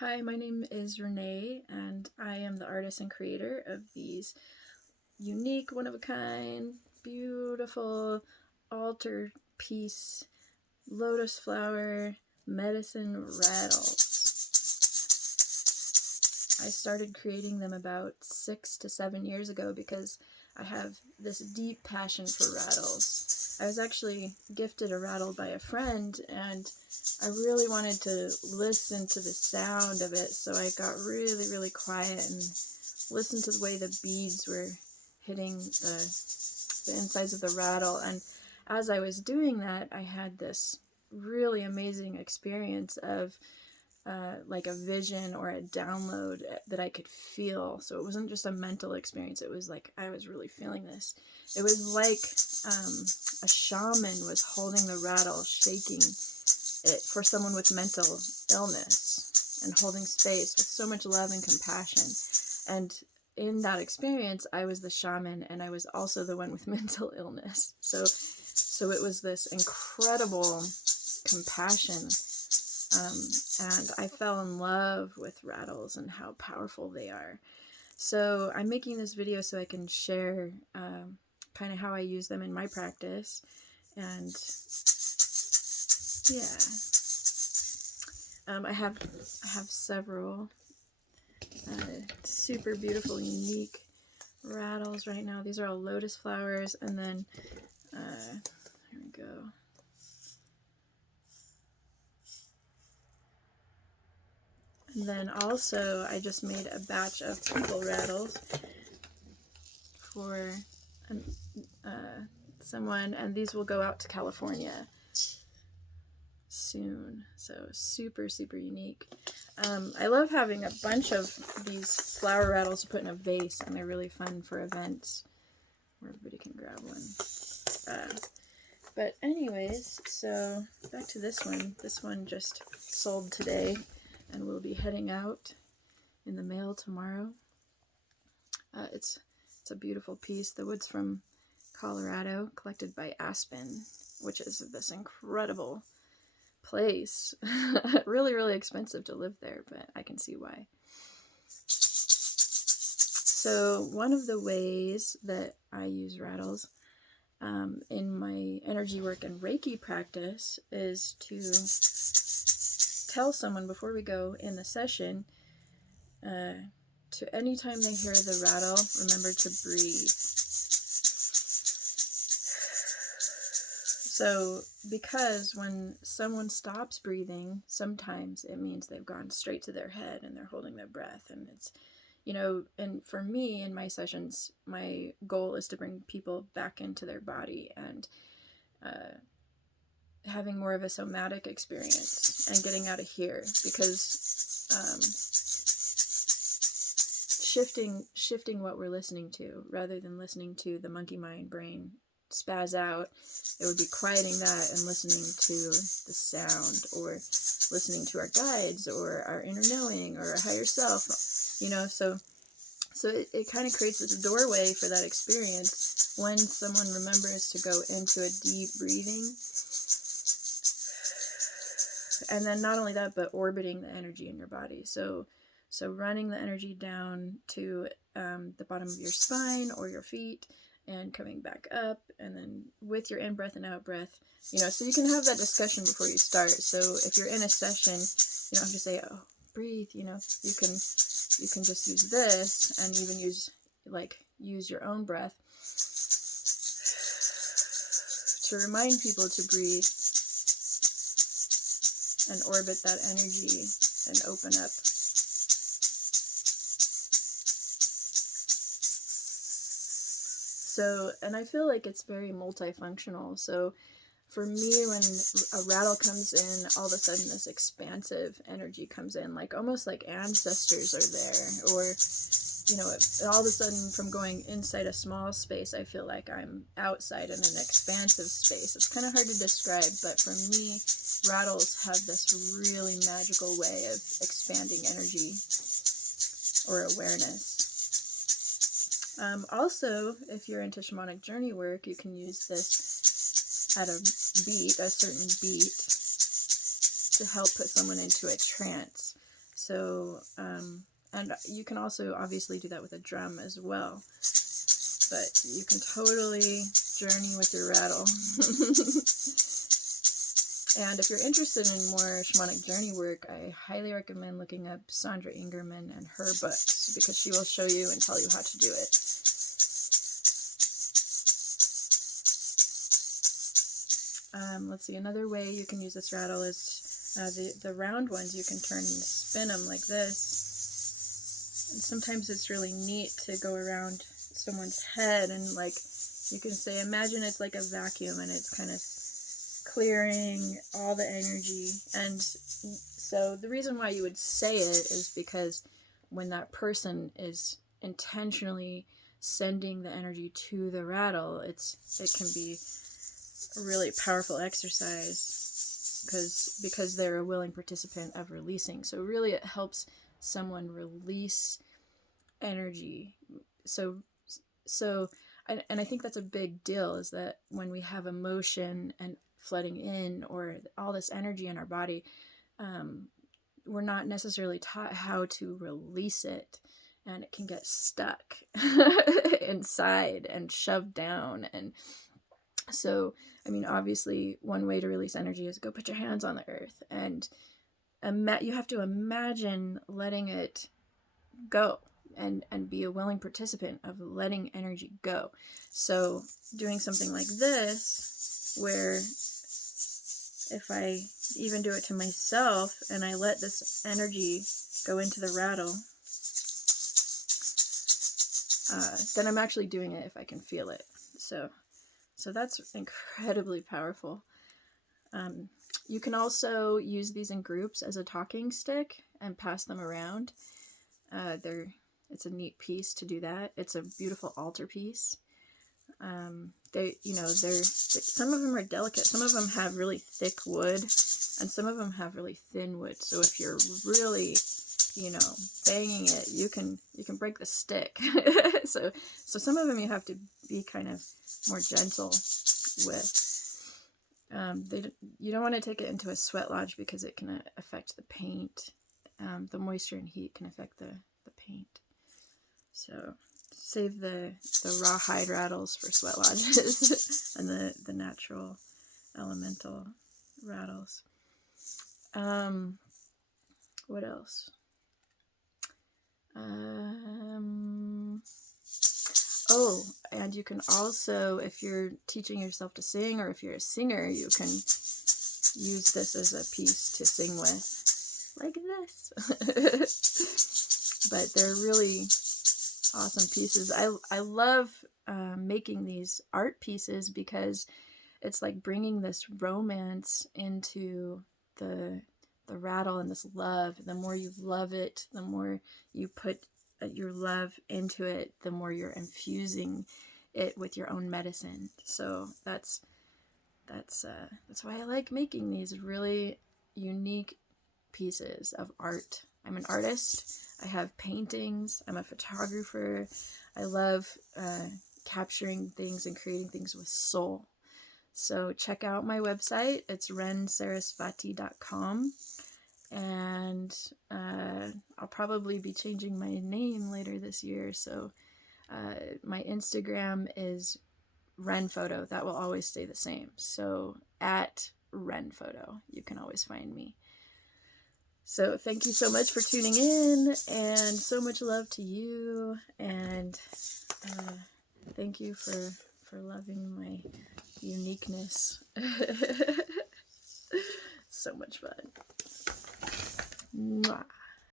Hi, my name is Renee, and I am the artist and creator of these unique, one-of-a-kind, beautiful altar piece lotus flower medicine rattles. I started creating them about 6 to 7 years ago because I have this deep passion for rattles. I was actually gifted a rattle by a friend, and I really wanted to listen to the sound of it, so I got really, really quiet and listened to the way the beads were hitting the insides of the rattle. And as I was doing that, I had this really amazing experience of like a vision or a download that I could feel. So it wasn't just a mental experience, it was like I was really feeling this. It was like a shaman was holding the rattle, shaking it for someone with mental illness and holding space with so much love and compassion. And in that experience, I was the shaman, and I was also the one with mental illness. So it was this incredible compassion. And I fell in love with rattles and how powerful they are. So I'm making this video so I can share kind of how I use them in my practice. And yeah, I have several super beautiful, unique rattles right now. These are all lotus flowers, and then here we go. And then also, I just made a batch of people rattles for someone, and these will go out to California soon. So super, super unique. I love having a bunch of these flower rattles to put in a vase, and they're really fun for events where everybody can grab one. But anyways, so back to this one. This one just sold today, and we'll be heading out in the mail tomorrow. It's a beautiful piece. The wood's from Colorado, collected by Aspen, which is this incredible place. Really, really expensive to live there, but I can see why. So one of the ways that I use rattles in my energy work and Reiki practice is to tell someone before we go in the session, to anytime they hear the rattle, remember to breathe. So, because when someone stops breathing, sometimes it means they've gone straight to their head and they're holding their breath. And it's, and for me in my sessions, my goal is to bring people back into their body and having more of a somatic experience and getting out of here, because shifting what we're listening to, rather than listening to the monkey mind brain spaz out, it would be quieting that and listening to the sound, or listening to our guides or our inner knowing or our higher self, so it kind of creates this doorway for that experience when someone remembers to go into a deep breathing. And then not only that, but orbiting the energy in your body. So running the energy down to the bottom of your spine or your feet, and coming back up, and then with your in-breath and out-breath, so you can have that discussion before you start. So if you're in a session, you don't have to say, oh, breathe, you can just use this, and even use your own breath to remind people to breathe and orbit that energy and open up. So, and I feel like it's very multifunctional. So for me, when a rattle comes in, all of a sudden this expansive energy comes in, like almost like ancestors are there, or, all of a sudden from going inside a small space, I feel like I'm outside in an expansive space. It's kind of hard to describe, but for me, rattles have this really magical way of expanding energy or awareness. Also, if you're into shamanic journey work, you can use this at a certain beat, to help put someone into a trance. So, and you can also obviously do that with a drum as well. But you can totally journey with your rattle. And if you're interested in more shamanic journey work, I highly recommend looking up Sandra Ingerman and her books, because she will show you and tell you how to do it. Let's see, another way you can use this rattle is the round ones you can turn and spin them like this. And sometimes it's really neat to go around someone's head and, like, you can say, imagine it's like a vacuum and it's kind of clearing all the energy. And so the reason why you would say it is because when that person is intentionally sending the energy to the rattle, it can be a really powerful exercise because they're a willing participant of releasing. So really it helps someone release energy. So and I think that's a big deal, is that when we have emotion and flooding in, or all this energy in our body, we're not necessarily taught how to release it, and it can get stuck inside and shoved down. And so, I mean, obviously one way to release energy is go put your hands on the earth, and you have to imagine letting it go. And be a willing participant of letting energy go. So doing something like this, where if I even do it to myself and I let this energy go into the rattle, then I'm actually doing it if I can feel it. So that's incredibly powerful. You can also use these in groups as a talking stick and pass them around. It's a neat piece to do that. It's a beautiful altar piece. Some of them are delicate. Some of them have really thick wood, and some of them have really thin wood. So if you're really, banging it, you can break the stick. So some of them you have to be kind of more gentle with. You don't want to take it into a sweat lodge because it can affect the paint. The moisture and heat can affect the paint. So save the rawhide rattles for sweat lodges and the natural elemental rattles. What else? And you can also, if you're teaching yourself to sing, or if you're a singer, you can use this as a piece to sing with, like this. But they're really awesome pieces. I love making these art pieces because it's like bringing this romance into the rattle and this love. The more you love it, the more you put your love into it, the more you're infusing it with your own medicine. So that's why I like making these really unique pieces of art. I'm an artist. I have paintings. I'm a photographer. I love capturing things and creating things with soul. So check out my website. It's rensarasvati.com. And I'll probably be changing my name later this year. So my Instagram is renphoto. That will always stay the same. So at renphoto, you can always find me. So thank you so much for tuning in, and so much love to you, and thank you for loving my uniqueness. So much fun. Mwah.